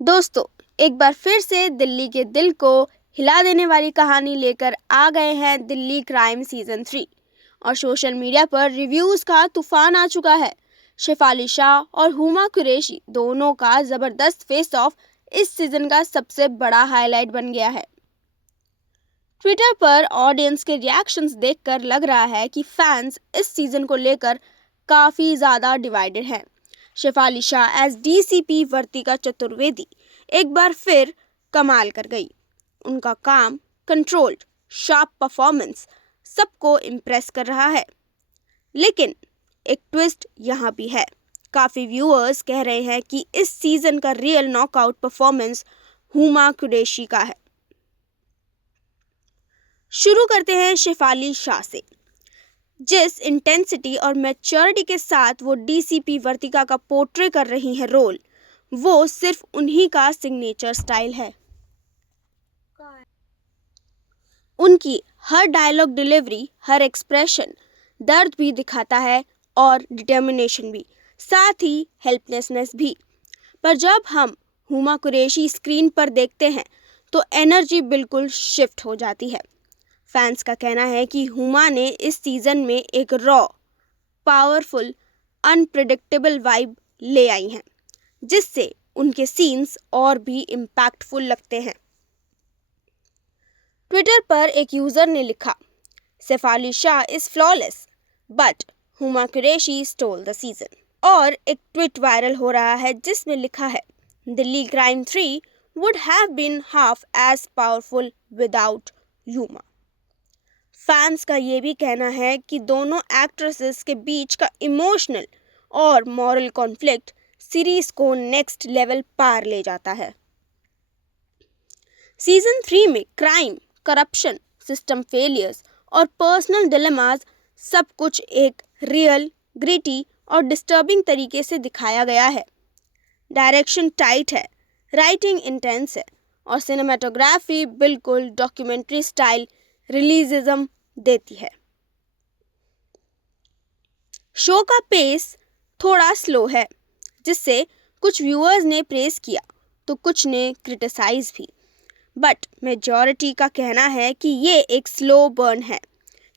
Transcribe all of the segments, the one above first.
दोस्तों, एक बार फिर से दिल्ली के दिल को हिला देने वाली कहानी लेकर आ गए हैं दिल्ली क्राइम सीजन 3 और सोशल मीडिया पर रिव्यूज का तूफान आ चुका है। शेफाली शाह और हुमा कुरैशी दोनों का जबरदस्त फेस ऑफ इस सीजन का सबसे बड़ा हाईलाइट बन गया है। ट्विटर पर ऑडियंस के रिएक्शंस देखकर लग रहा है कि फैंस इस सीजन को लेकर काफी ज्यादा डिवाइडेड हैं। शेफाली शाह एज डीसीपी वर्तिका चतुर्वेदी एक बार फिर कमाल कर गई। उनका काम, कंट्रोल्ड, शार्प परफॉर्मेंस सबको इम्प्रेस कर रहा है। लेकिन एक ट्विस्ट यहाँ भी है। काफ़ी व्यूअर्स कह रहे हैं कि इस सीजन का real knockout performance Huma Qureshi का है। शुरू करते हैं शेफाली शाह से। जिस इंटेंसिटी और मैच्योरिटी के साथ वो डीसीपी वर्तिका का पोर्ट्रे कर रही हैं रोल, वो सिर्फ उन्हीं का सिग्नेचर स्टाइल है। उनकी हर डायलॉग डिलीवरी, हर एक्सप्रेशन दर्द भी दिखाता है और डिटर्मिनेशन भी, साथ ही हेल्पलेसनेस भी। पर जब हम हुमा कुरैशी स्क्रीन पर देखते हैं तो एनर्जी बिल्कुल शिफ्ट हो जाती है। फैंस का कहना है कि हुमा ने इस सीजन में एक रॉ, पावरफुल, अनप्रिडिक्टेबल वाइब ले आई हैं, जिससे उनके सीन्स और भी इम्पैक्टफुल लगते हैं। ट्विटर पर एक यूजर ने लिखा, Shefali Shah is flawless but Huma Qureshi stole the season. और एक ट्वीट वायरल हो रहा है जिसमें लिखा है, Delhi crime 3 would have been half as powerful without Huma. Fans का ये भी कहना है कि दोनों एक्ट्रेसेस के बीच का इमोशनल और मॉरल कॉन्फ्लिक्ट सीरीज को नेक्स्ट लेवल पार ले जाता है। सीजन 3 में क्राइम, करप्शन, सिस्टम फेलियर्स और पर्सनल डिलेमास सब कुछ एक रियल, ग्रिटी और डिस्टर्बिंग तरीके से दिखाया गया है। डायरेक्शन टाइट है, राइटिंग इंटेंस है और सिनेमाटोग्राफी बिल्कुल डॉक्यूमेंट्री स्टाइल रियलिज्म देती है। शो का पेस थोड़ा स्लो है, जिससे कुछ व्यूअर्स ने प्रेज किया तो कुछ ने क्रिटिसाइज भी। बट मेजॉरिटी का कहना है कि ये एक स्लो बर्न है,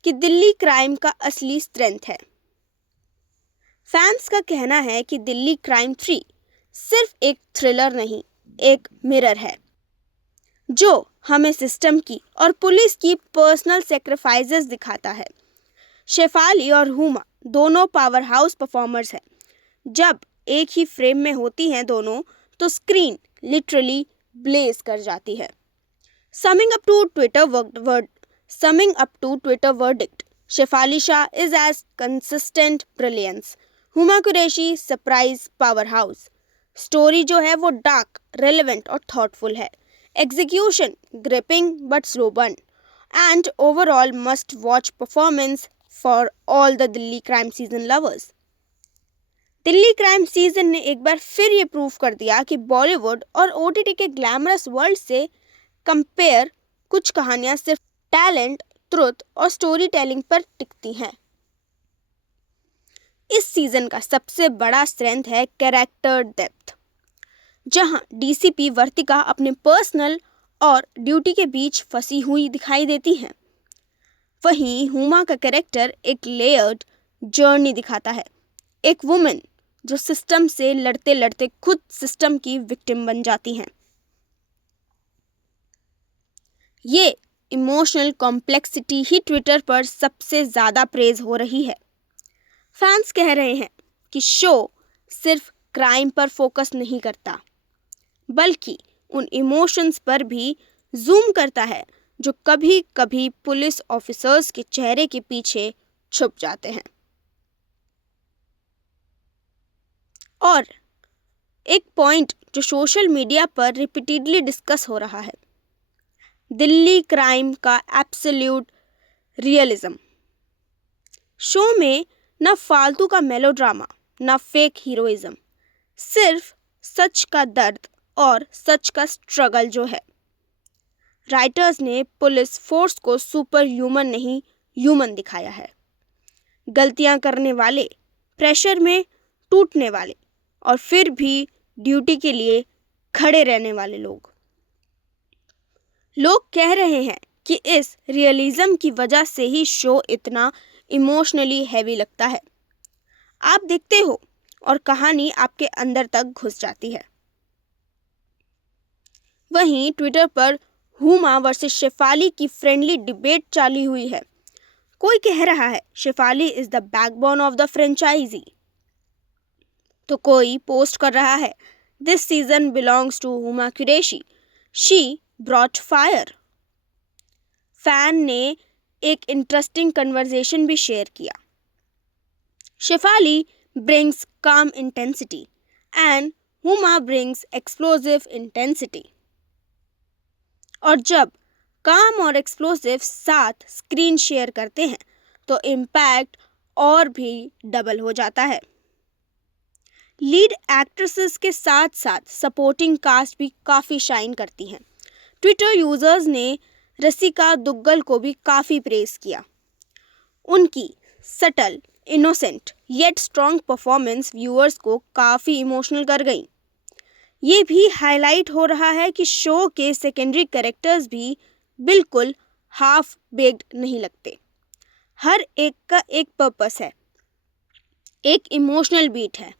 कि दिल्ली क्राइम का असली स्ट्रेंथ है। फैंस का कहना है कि दिल्ली क्राइम 3 सिर्फ एक थ्रिलर नहीं, एक मिरर है, जो हमें सिस्टम की और पुलिस की पर्सनल सेक्रीफाइसेस दिखाता है। शेफाली और हुमा दोनों पावर हाउस परफॉर्मर्स हैं। जब एक ही फ्रेम में होती हैं दोनों, तो स्क्रीन लिटरली ब्लेज कर जाती है। Summing up to Twitter verdict, Shefali Shah is as consistent brilliance, Huma Qureshi surprise powerhouse. Story जो है वो डार्क, रेलेवेंट और थॉटफुल है। Execution gripping but slow burn, and overall must watch performance for all the Delhi crime season lovers. Delhi crime season ने एक बार फिर ये prove कर दिया कि बॉलीवुड और ओटीटी के ग्लैमरस वर्ल्ड से कंपेयर कुछ कहानियां सिर्फ टैलेंट, ट्रुथ और स्टोरी टेलिंग पर टिकती हैं। इस सीजन का सबसे बड़ा स्ट्रेंथ है कैरेक्टर डेप्थ। जहां डीसीपी वर्तिका अपने पर्सनल और ड्यूटी के बीच फंसी हुई दिखाई देती हैं, वहीं हुमा का कैरेक्टर एक लेयर्ड जर्नी दिखाता है। एक वुमेन जो सिस्टम से लड़ते लड़ते खुद सिस्टम की विक्टिम बन जाती हैं। ये इमोशनल कॉम्प्लेक्सिटी ही ट्विटर पर सबसे ज़्यादा प्रेज हो रही है। फैंस कह रहे हैं कि शो सिर्फ क्राइम पर फोकस नहीं करता, बल्कि उन इमोशंस पर भी जूम करता है जो कभी कभी पुलिस ऑफिसर्स के चेहरे के पीछे छुप जाते हैं। और एक पॉइंट जो सोशल मीडिया पर रिपीटेडली डिस्कस हो रहा है, दिल्ली क्राइम का एब्सोल्यूट रियलिज्म। शो में न फालतू का मेलोड्रामा, न फेक हीरोइज्म, सिर्फ सच का दर्द और सच का स्ट्रगल जो है। राइटर्स ने पुलिस फोर्स को सुपर ह्यूमन नहीं, ह्यूमन दिखाया है। गलतियां करने वाले, प्रेशर में टूटने वाले और फिर भी ड्यूटी के लिए खड़े रहने वाले लोग कह रहे हैं कि इस रियलिज्म की वजह से ही शो इतना इमोशनली हैवी लगता है। आप देखते हो और कहानी आपके अंदर तक घुस जाती है। वहीं ट्विटर पर हुमा वर्सेस शेफाली की फ्रेंडली डिबेट चाली हुई है। कोई कह रहा है Shefali is the backbone of the franchise, तो कोई पोस्ट कर रहा है this season belongs to Huma Qureshi, she brought fire. Fan ने एक इंटरेस्टिंग कन्वर्सेशन भी शेयर किया। Shefali brings calm intensity and Huma brings explosive intensity। और जब काम और एक्सप्लोसिव साथ स्क्रीन शेयर करते हैं तो इम्पैक्ट और भी डबल हो जाता है। लीड एक्ट्रेसेस के साथ साथ सपोर्टिंग कास्ट भी काफ़ी शाइन करती हैं। ट्विटर यूजर्स ने रसिका दुग्गल को भी काफ़ी प्रेज किया। उनकी subtle, innocent yet strong performance viewers को काफ़ी इमोशनल कर गई। ये भी हाईलाइट हो रहा है कि शो के सेकेंडरी कैरेक्टर्स भी बिल्कुल हाफ बेक्ड नहीं लगते। हर एक का एक पर्पस है, एक इमोशनल बीट है,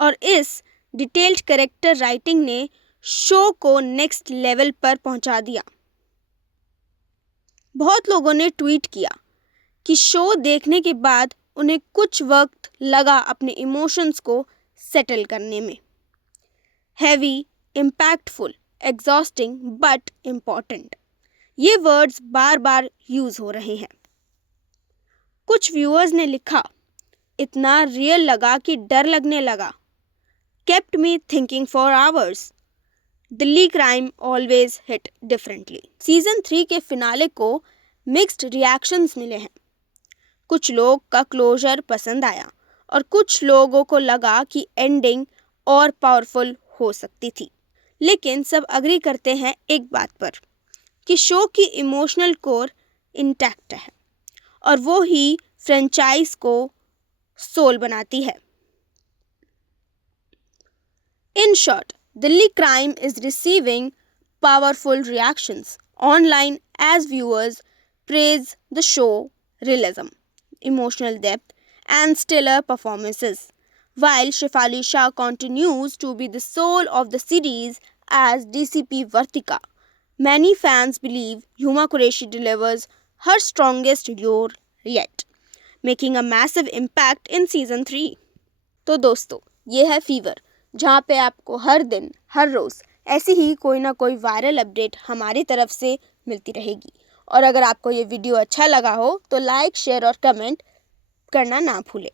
और इस डिटेल्ड कैरेक्टर राइटिंग ने शो को नेक्स्ट लेवल पर पहुंचा दिया। बहुत लोगों ने ट्वीट किया कि शो देखने के बाद उन्हें कुछ वक्त लगा अपने इमोशंस को सेटल करने में। Heavy, impactful, exhausting but important, ये वर्ड्स बार बार यूज हो रहे हैं। कुछ व्यूअर्स ने लिखा इतना रियल लगा कि डर लगने लगा, kept me thinking for hours, Delhi crime always hit differently. Season 3 के फिनाले को मिक्स्ड रिएक्शंस मिले हैं। कुछ लोग का क्लोजर पसंद आया और कुछ लोगों को लगा कि एंडिंग और पावरफुल हो सकती थी। लेकिन सब अग्री करते हैं एक बात पर कि शो की इमोशनल कोर इंटैक्ट है और वो ही फ्रेंचाइज को सोल बनाती है। In short, Delhi Crime is receiving powerful reactions online as viewers praise the show realism, emotional depth, and stellar performances, while Shefali Shah continues to be the soul of the series as DCP Vartika. Many fans believe Huma Qureshi delivers her strongest role yet, making a massive impact in season 3. तो दोस्तों, ये है fever, जहाँ पे आपको हर दिन हर रोज़ ऐसी ही कोई ना कोई वायरल अपडेट हमारी तरफ से मिलती रहेगी। और अगर आपको ये वीडियो अच्छा लगा हो तो लाइक, शेयर और कमेंट करना ना भूलें।